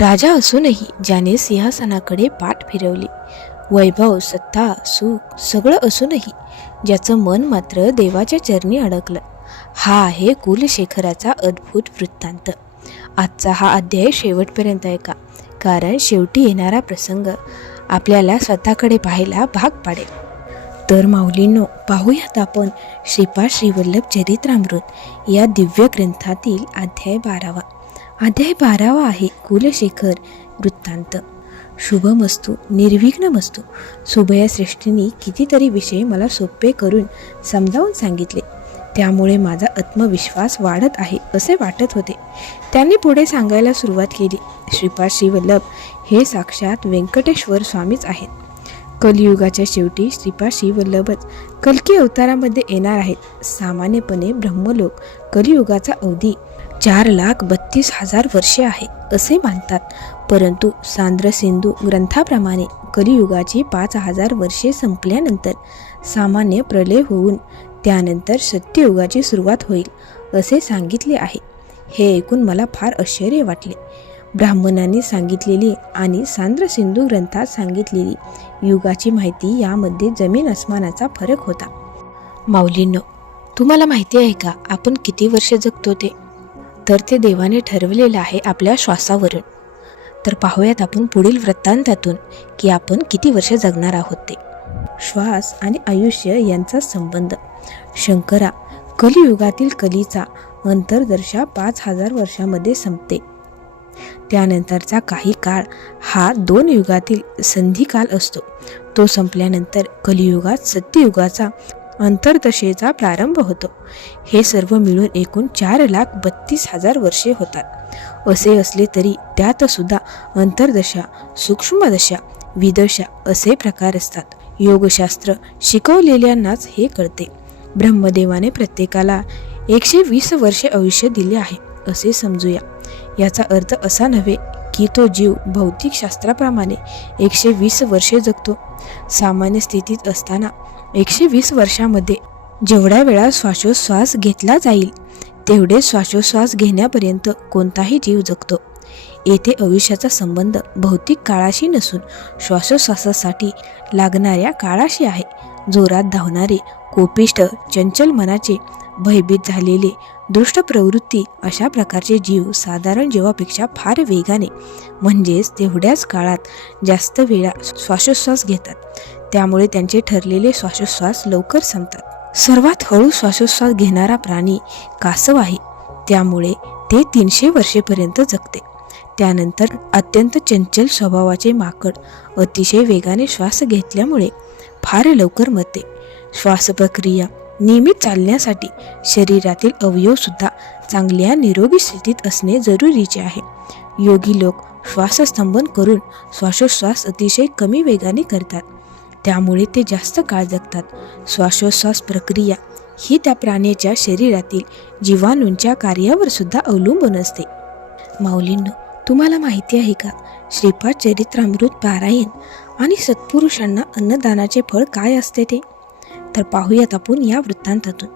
राजा असूनही ज्याने सिंहासनाकडे पाठ फिरवली. वैभव सत्ता सुख सगळं असूनही ज्याचं मन मात्र देवाच्या चरणी अडकलं. हा आहे कुलशेखराचा अद्भुत वृत्तांत. आजचा हा अध्याय शेवटपर्यंत ऐका. कारण शेवटी येणारा प्रसंग आपल्याला स्वतःकडे पाहायला भाग पाडेल. तर माऊलींनो पाहूयात आपण श्रीपाद श्रीवल्लभ चरित्रामृत या दिव्य ग्रंथातील अध्याय बारावा. अध्याय बारावा आहे कुलशेखर वृत्तांत. शुभमस्तू असतो सुभया श्रेष्ठींनी कितीतरी विषय मला सोपे करून समजावून सांगितले. त्यामुळे माझा आत्मविश्वास वाढत आहे असे वाटत होते. त्यांनी पुढे सांगायला सुरुवात केली. श्रीपाद शिवल्लभ हे साक्षात व्यंकटेश्वर स्वामीच आहेत. कलियुगाच्या शेवटी श्रीपाद श्रीवल्लभच कल्की अवतारामध्ये येणार आहेत. सामान्यपणे ब्रह्मलोक कलियुगाचा अवधी चार लाख बत्तीस हजार वर्षे आहे असे मानतात. परंतु सांद्र सिंधू ग्रंथाप्रमाणे कलियुगाची पाच हजार वर्षे संपल्यानंतर सामान्य प्रलय होऊन त्यानंतर सत्ययुगाची सुरुवात होईल असे सांगितले आहे. हे ऐकून मला फार आश्चर्य वाटले. ब्राह्मणांनी सांगितलेली आणि सांद्र सिंधू ग्रंथात सांगितलेली युगाची माहिती यामध्ये जमीन अस्मानाचा फरक होता. माऊलींनो तुम्हाला माहिती आहे का आपण किती वर्ष जगतो ते? तर ते देवाने ठरवलेलं आहे आपल्या श्वासावरून. तर पाहूयात आपण पुढील वृत्तांतातून की आपण किती वर्ष जगणार आहोत ते. श्वास आणि आयुष्य यांचा संबंध. शंकरा कलियुगातील कलीचा अंतर्दर्शा पाच हजार वर्षामध्ये संपते. त्यानंतरचा काही काळ हा दोन युगातील संधिकाल असतो. तो संपल्यानंतर कलियुगात सत्ययुगाचा अंतर्दशेचा प्रारंभ होतो. हे सर्व मिळून एकूण चार लाख बत्तीस हजार वर्षे होतात. असे असले तरी त्यात सुद्धा अंतर्दशा सूक्ष्मदशा विदशा असे प्रकार असतात. योगशास्त्र शिकवलेल्यांनाच हे कळते. ब्रह्मदेवाने प्रत्येकाला एकशे वीस वर्षे आयुष्य दिले आहे असे समजूया. याचा अर्थ असा नव्हे की तो जीव भौतिक शास्त्राप्रमाणे एकशे वीस वर्षे जगतो. सामान्य स्थितीत असताना एकशे वीस वर्षामध्ये जेवढ्या वेळा श्वासोश्वास घेतला जाईल तेवढे श्वासोश्वास घेण्यापर्यंत कोणताही जीव जगतो. येथे आयुष्याचा संबंध भौतिक काळाशी नसून श्वासोश्वासासाठी लागणाऱ्या काळाशी आहे. जोरात धावणारे कोपिष्ट चंचल मनाचे भयभीत झालेले दृष्ट प्रवृत्ती अशा प्रकारचे जीव साधारण जीवापेक्षा फार वेगाने म्हणजेच तेवढ्याच काळात जास्त वेळा श्वासोश्वास घेतात. त्यामुळे त्यांचे ठरलेले श्वासोश्वास लवकर संपतात. सर्वात हळू श्वासोश्वास घेणारा प्राणी कासव आहे. त्यामुळे ते तीनशे वर्षेपर्यंत जगते. त्यानंतर अत्यंत चंचल स्वभावाचे माकड अतिशय वेगाने श्वास घेतल्यामुळे फार लवकर मरते. श्वास प्रक्रिया नियमित चालण्यासाठी शरीरातील अवयवसुद्धा चांगल्या निरोगी स्थितीत असणे जरुरीचे आहे. योगी लोक श्वासस्तंभन करून श्वासोश्वास अतिशय कमी वेगाने करतात. त्यामुळे ते जास्त काळ जगतात. श्वासोश्वास प्रक्रिया ही त्या प्राण्याच्या शरीरातील जीवाणूंच्या कार्यावर सुद्धा अवलंबून असते. माऊलींनो तुम्हाला माहिती आहे का? श्रीपाद चरित्रामृत पारायण आणि सत्पुरुषांना अन्नदानाचे फळ काय असते ते? तर पाहूयात आपण या वृत्तांतातून.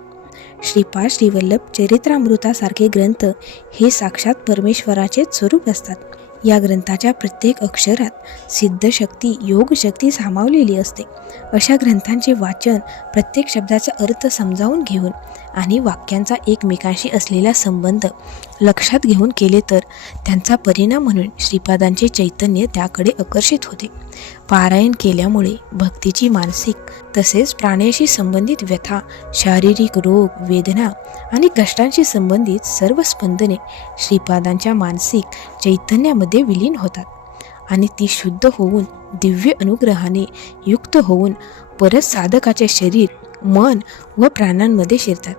श्रीपाद श्रीवल्लभ चरित्रामृतासारखे ग्रंथ हे साक्षात परमेश्वराचेच स्वरूप असतात. या ग्रंथाच्या प्रत्येक अक्षरात सिद्धशक्ती योगशक्ती सामावलेली असते. अशा ग्रंथांचे वाचन प्रत्येक शब्दाचा अर्थ समजावून घेऊन आणि वाक्यांचा एकमेकांशी असलेला संबंध लक्षात घेऊन केले तर त्यांचा परिणाम म्हणून श्रीपादांचे चैतन्य त्याकडे आकर्षित होते. पारायण केल्यामुळे भक्तीची मानसिक तसेच प्राण्याशी संबंधित व्यथा शारीरिक रोग वेदना आणि कष्टांशी संबंधित सर्व स्पंदने श्रीपादांच्या मानसिक चैतन्यामध्ये विलीन होतात आणि ती शुद्ध होऊन दिव्य अनुग्रहाने युक्त होऊन परत साधकाचे शरीर मन व प्राणांमध्ये शिरतात.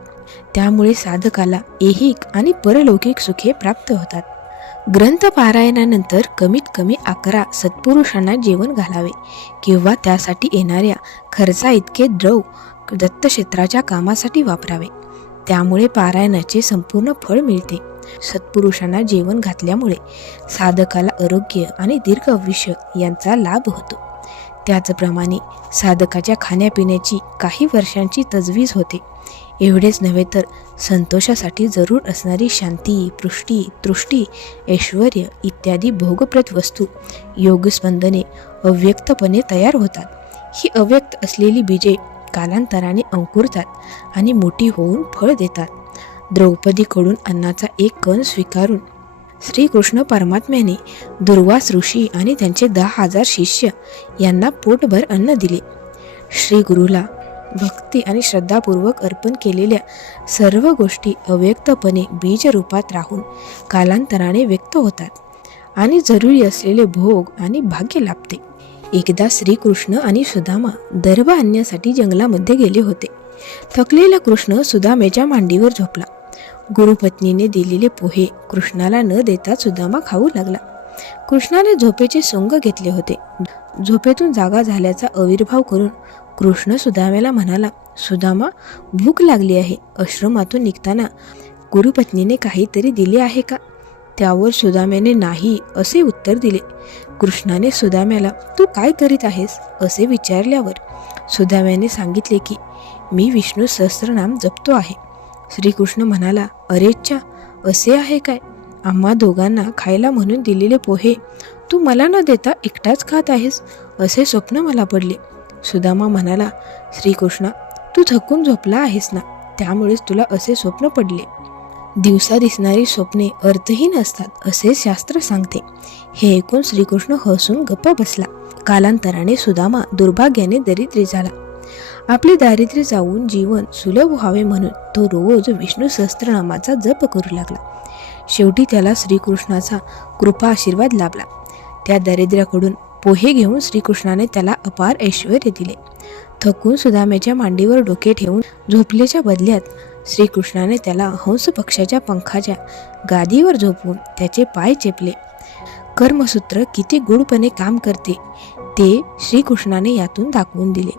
त्यामुळे साधकाला ऐहिक आणि परलौकिक सुखे प्राप्त होतात. ग्रंथ पारायणानंतर कमीत कमी अकरा सत्पुरुषांना जेवण घालावे किंवा त्यासाठी येणाऱ्या खर्चा इतके द्रव दत्तक्षेत्राच्या कामासाठी वापरावे. त्यामुळे पारायणाचे संपूर्ण फळ मिळते. सत्पुरुषांना जेवण घातल्यामुळे साधकाला आरोग्य आणि दीर्घ आयुष्य यांचा लाभ होतो. त्याचप्रमाणे साधकाच्या खाण्यापिण्याची काही वर्षांची तजवीज होते. एवढेच नव्हे तर संतोषासाठी जरूर असणारी शांती पृष्टी तृष्टी ऐश्वर इत्यादी भोगप्रद वस्तू योगस्पंदने अव्यक्तपणे तयार होतात. ही अव्यक्त असलेली बीजे कालांतराने अंकुरतात आणि मोठी होऊन फळ देतात. द्रौपदीकडून अन्नाचा एक कण स्वीकारून श्रीकृष्ण परमात्म्याने दुर्वास ऋषी आणि त्यांचे दहा हजार शिष्य यांना पोटभर अन्न दिले. श्री गुरुला भक्ती आणि श्रद्धापूर्वक अर्पण केलेल्या सर्व गोष्टी अव्यक्तपणे बीजरूपात राहून कालांतराने व्यक्त होतात आणि जरुरी असलेले भोग आणि भाग्य लाभते. एकदा श्रीकृष्ण आणि सुदामा दर्भ आणण्यासाठी जंगलामध्ये गेले होते. थकलेला कृष्ण सुदामेच्या मांडीवर झोपला. गुरुपत्नीने दिलेले पोहे कृष्णाला न देता सुदामा खाऊ लागला. कृष्णाने झोपेचे सोंग घेतले होते. झोपेतून जागा झाल्याचा आविर्भाव करून कृष्ण सुदाम्याला म्हणाला सुदामा भूक लागली आहे. आश्रमातून निघताना गुरुपत्नीने काहीतरी दिले आहे का? त्यावर सुदाम्याने नाही असे उत्तर दिले. कृष्णाने सुदाम्याला तू काय करीत आहेस? असे विचारल्यावर सुदाम्याने सांगितले की मी विष्णू सहस्त्रनाम जपतो आहे. श्रीकृष्ण म्हणाला अरेच्छा असे आहे काय? आम्हा दोघांना खायला म्हणून दिलेले पोहे तू मला न देता एकटाच खात आहेस? असे स्वप्न मला पडले. सुदामा म्हणाला श्रीकृष्णा तू थकून झोपला आहेस ना? त्यामुळेच तुला असे स्वप्न पडले. दिवसा दिसणारी स्वप्ने अर्थहीन असतात असे शास्त्र सांगते. हे ऐकून श्रीकृष्ण हसून गप्प बसला. कालांतराने सुदामा दुर्भाग्याने दरिद्री झाला. आपले दारिद्र्य जाऊन जीवन सुलभ व्हावे म्हणून तो रोज विष्णू सहस्त्रनामाचा जप करू लागला. शेवटी त्याला श्रीकृष्णाचा कृपा आशीर्वाद लाभला. त्या दारिद्र्याकडून पोहे घेऊन श्रीकृष्णाने त्याला अपार ऐश्वर दिले. थकून सुदामेच्या मांडीवर डोके ठेवून झोपल्याच्या बदल्यात श्रीकृष्णाने त्याला हंस पक्षाच्या पंखाच्या गादीवर झोपून त्याचे पाय चेपले. कर्मसूत्र किती गुढपणे काम करते ते श्रीकृष्णाने यातून दाखवून दिले.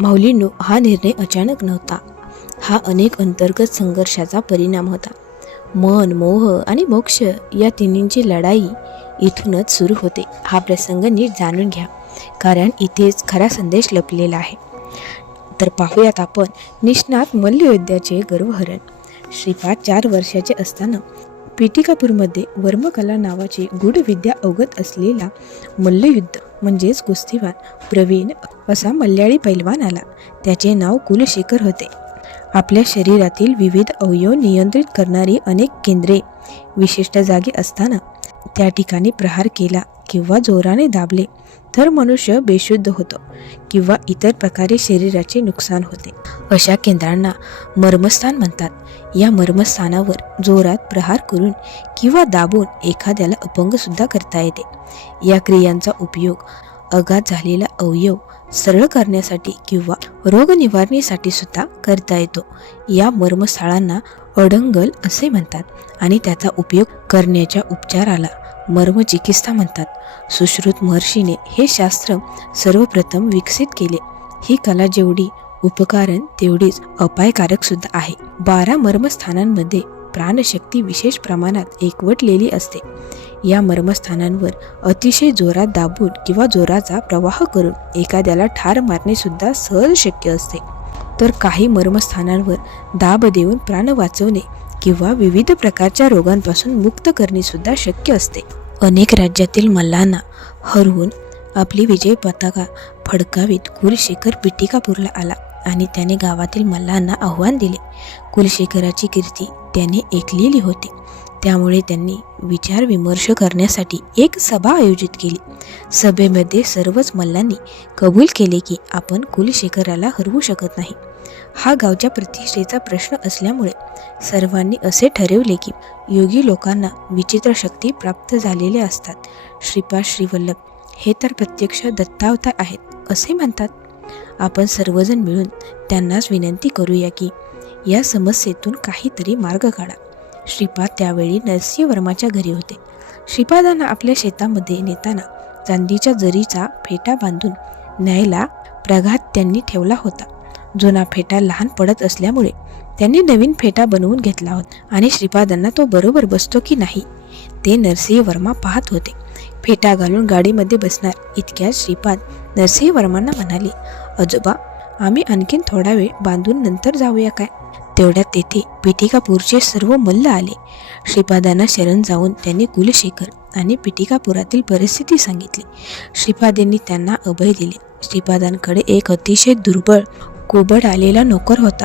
माऊलींनो हा निर्णय अचानक नव्हता. हा अनेक अंतर्गत संघर्षाचा परिणाम होता. मन मोह आणि मोक्ष या तिन्हींची लढाई इथूनच सुरू होते. हा प्रसंग नीट जाणून घ्या कारण इथेच खरा संदेश लपलेला आहे. तर पाहूयात आपण निष्णात मल्लयुद्धाचे गर्वहरण. श्रीपाद चार वर्षाचे असताना पिटिकापूरमध्ये वर्मकला नावाची गूढ विद्या अवगत असलेला मल्लयुद्ध म्हणजेच कुस्तीवान प्रवीण असा मल्याळी पैलवान आला. त्याचे नाव कुलशेखर होते. आपल्या शरीरातील विविध अवयव नियंत्रित करणारी अनेक केंद्रे विशिष्ट जागी असताना त्या ठिकाणी प्रहार केला किंवा जोराने दाबले तर मनुष्य बेशुद्ध होतो किंवा इतर प्रकारे शरीराचे नुकसान होते. अशा केंद्रांना मर्मस्थान म्हणतात. या मर्मस्थानावर जोरात प्रहार करून किंवा दाबून एखाद्याला अपंगसुद्धा करता येते. या क्रियांचा उपयोग अघात झालेला अवयव सरळ करण्यासाठी किंवा रोगनिवारणीसाठी सुद्धा करता येतो. या मर्मस्थळांना अडंगल असे म्हणतात आणि त्याचा उपयोग करण्याच्या उपचाराला मर्मचिकित्सा म्हणतात. सुश्रुत महर्षीने हे शास्त्र सर्वप्रथम विकसित केले. ही कला जेवढी उपकारण तेवढीच अपायकारक सुद्धा आहे. बारा मर्मस्थानांमध्ये प्राणशक्ती विशेष प्रमाणात एकवटलेली असते. या मर्मस्थानांवर अतिशय जोरात दाबून किंवा जोराचा प्रवाह करून एखाद्याला ठार मारणे सुद्धा सहज शक्य असते. तर काही मर्मस्थानांवर दाब देऊन प्राण वाचवणे किंवा विविध प्रकारच्या रोगांपासून मुक्त करणे सुद्धा शक्य असते. अनेक राज्यातील मल्लांना हरवून आपली विजय पताका फडकावीत कुलशेखर पिटिकापूरला आला आणि त्याने गावातील मल्लांना आव्हान दिले. कुलशेखराची कीर्ती त्याने ऐकलेली होती. त्यामुळे त्यांनी विचार विमर्श करण्यासाठी एक सभा आयोजित केली. सभेमध्ये सर्वच मल्लांनी कबूल केले की आपण कुलशेखराला हरवू शकत नाही. हा गावच्या प्रतिष्ठेचा प्रश्न असल्यामुळे सर्वांनी असे ठरवले की योगी लोकांना विचित्र शक्ती प्राप्त झालेल्या असतात. श्रीपाद श्रीवल्लभ हे तर प्रत्यक्ष दत्तावतार आहेत असे म्हणतात. आपण सर्वजण मिळून त्यांनाच विनंती करूया की या समस्येतून काहीतरी मार्ग काढा. श्रीपाद त्यावेळी नरसिंहवर्माच्या घरी होते. श्रीपादांना आपल्या शेतामध्ये नेताना चांदीच्या जरीचा फेटा बांधून न्यायला प्रघात त्यांनी ठेवला होता. जुना फेटा लहान पडत असल्यामुळे त्यांनी नवीन फेटा बनवून घेतला होता आणि श्रीपादांना तो बरोबर बसतो की नाही ते नरसिंह वर्मा पाहत होते. फेटा घालून गाडीमध्ये बसणार इतक्यात श्रीपाद नरसिंहवर्मांना म्हणाले आजोबा आम्ही आणखीन थोडा वेळ बांधून नंतर जाऊया काय? तेवढ्यात तेथे पिटिकापूरचे सर्व मल्ल आले. श्रीपादांना शरण जाऊन त्यांनी कुलशेखर आणि पिटिकापुरातील परिस्थिती सांगितली. श्रीपादेंनी त्यांना अभय दिले. श्रीपादांकडे एक अतिशय दुर्बळ कोबड आलेला नोकर होता.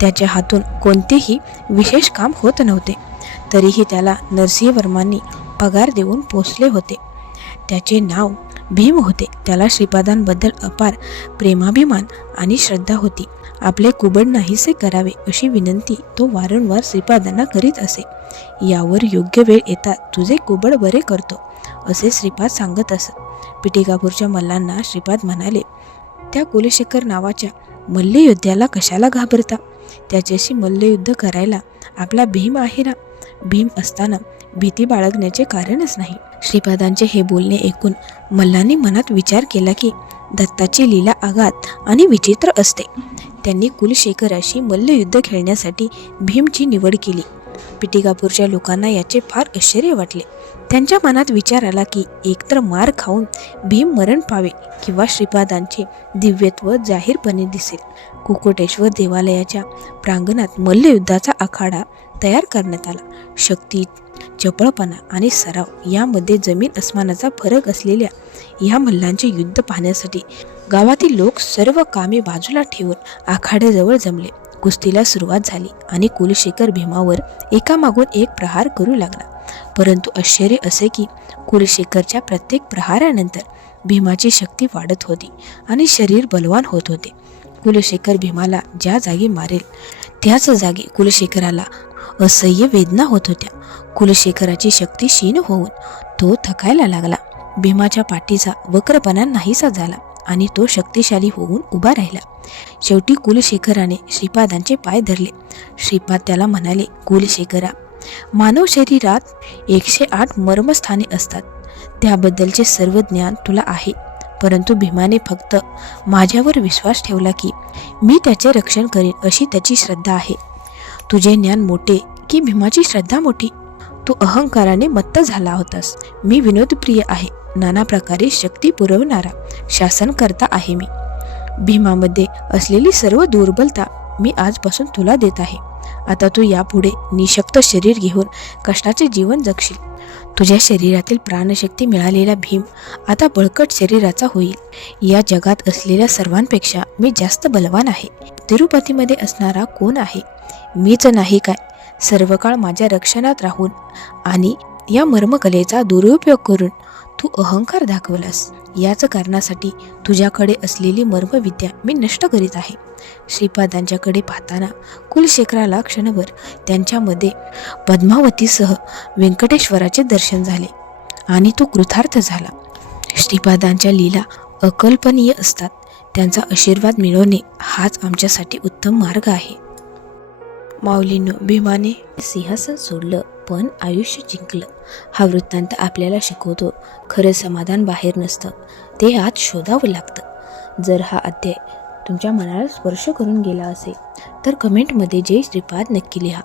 त्याच्या हातून कोणतेही विशेष काम होत नव्हते. तरीही त्याला नरसिंहवर्मांनी पगार देऊन पोचले होते. त्याचे नाव भीम होते. त्याला श्रीपादांबद्दल अपार प्रेमाभिमान आणि श्रद्धा होती. आपले कुबड नाहीसे करावे अशी विनंती तो वारंवार श्रीपादांना करीत असे. यावर योग्य वेळ येता तुझे कुबड बरे करतो असे श्रीपाद सांगत असत. पिटिकापूरच्या मल्लांना श्रीपाद म्हणाले त्या कुलशेखर नावाच्या मल्लयुद्धाला कशाला घाबरता? त्याच्याशी मल्लयुद्ध करायला आपला भीम आहे ना? भीम असताना भीती बाळगण्याचे कारणच नाही. श्रीपादांचे हे बोलणे ऐकून मल्लांनी मनात विचार केला की दत्ताची लीला आघात आणि विचित्र असते. त्यांनी कुलशेखराशी मल्लयुद्ध खेळण्यासाठी भीमची निवड केली. पिटिकापूरच्या लोकांना याचे फार आश्चर्य वाटले. त्यांच्या मनात विचार आला की एकतर मार खाऊन भीम मरण पावे किंवा श्रीपादांचे दिव्यत्व जाहीरपणे दिसेल. कुकोटेश्वर देवालयाच्या प्रांगणात मल्लयुद्धाचा आखाडा तयार करण्यात आला. शक्ती चपळपणा आणि सराव यामध्ये जमीन अस्मानाचा फरक असलेल्या या मल्लांचे युद्ध पाहण्यासाठी गावातील लोक सर्व कामे बाजूला ठेवून आखाड्याजवळ जमले. कुस्तीला सुरुवात झाली आणि कुलशेखर भीमावर एकामागून एक प्रहार करू लागला. परंतु आश्चर्य असे की कुलशेखरच्या प्रत्येक प्रहारानंतर भीमाची शक्ती वाढत होती आणि शरीर बलवान होत होते. कुलशेखर भीमाला ज्या जागी मारेल त्याच जागी कुलशेखराला असह्य वेदना होत होत्या. कुलशेखराची शक्ती क्षीण होऊन तो थकायला लागला. भीमाच्या पाठीचा वक्रपणा नाहीसा झाला आणि तो शक्तिशाली होऊन उभा राहिला. शेवटी कुलशेखराने श्रीपादांचे पाय धरले. श्रीपाद त्याला म्हणाले कुलशेखरा मानव शरीरात एकशे आठ मर्मस्थाने असतात. त्याबद्दलचे सर्व ज्ञान तुला आहे. परंतु भीमाने फक्त माझ्यावर विश्वास ठेवला की मी त्याचे रक्षण करेन अशी त्याची श्रद्धा आहे. तुझे ज्ञान मोठे की भीमाची श्रद्धा मोठी? तू अहंकाराने मत्त झाला होतास. मी विनोदप्रिय आहे. नाना प्रकारे शक्ती पुरवणारा शासन करता आहे मी. भीमामध्ये असलेली सर्व दुर्बलता मी आजपासून तुला देत आहे. आता तू यापुढे निशक्त शरीर घेऊन कष्टाचे जीवन जगशील. तुझ्या शरीरातील प्राणशक्ती मिळालेला भीम आता बळकट शरीराचा होईल. या जगात असलेल्या सर्वांपेक्षा मी जास्त बलवान आहे. तिरुपतीमध्ये असणारा कोण आहे? मीच नाही काय? सर्व काळ माझ्या रक्षणात राहून आणि या मर्मकलेचा दुरुपयोग करून तू अहंकार दाखवलास. याच कारणासाठी तुझ्याकडे असलेली मर्मविद्या मी नष्ट करीत आहे. श्रीपादांच्याकडे पाहताना कुलशेखराला क्षणभर त्यांच्यामध्ये पद्मावतीसह व्यंकटेश्वराचे दर्शन झाले आणि तो कृतार्थ झाला. श्रीपादांच्या लीला अकल्पनीय असतात. त्यांचा आशीर्वाद मिळवणे हाच आमच्यासाठी उत्तम मार्ग आहे. माऊलींनो भीमाने सिंहासन सोडलं पण आयुष्य जिंकलं. हा वृत्तांत आपल्याला शिकवतो. खरं समाधान बाहेर नसतं. ते आत शोधावं लागतं. जर हा अध्याय तुमच्या मनाला स्पर्श करून गेला असेल तर कमेंटमध्ये जय श्रीपाद नक्की लिहा.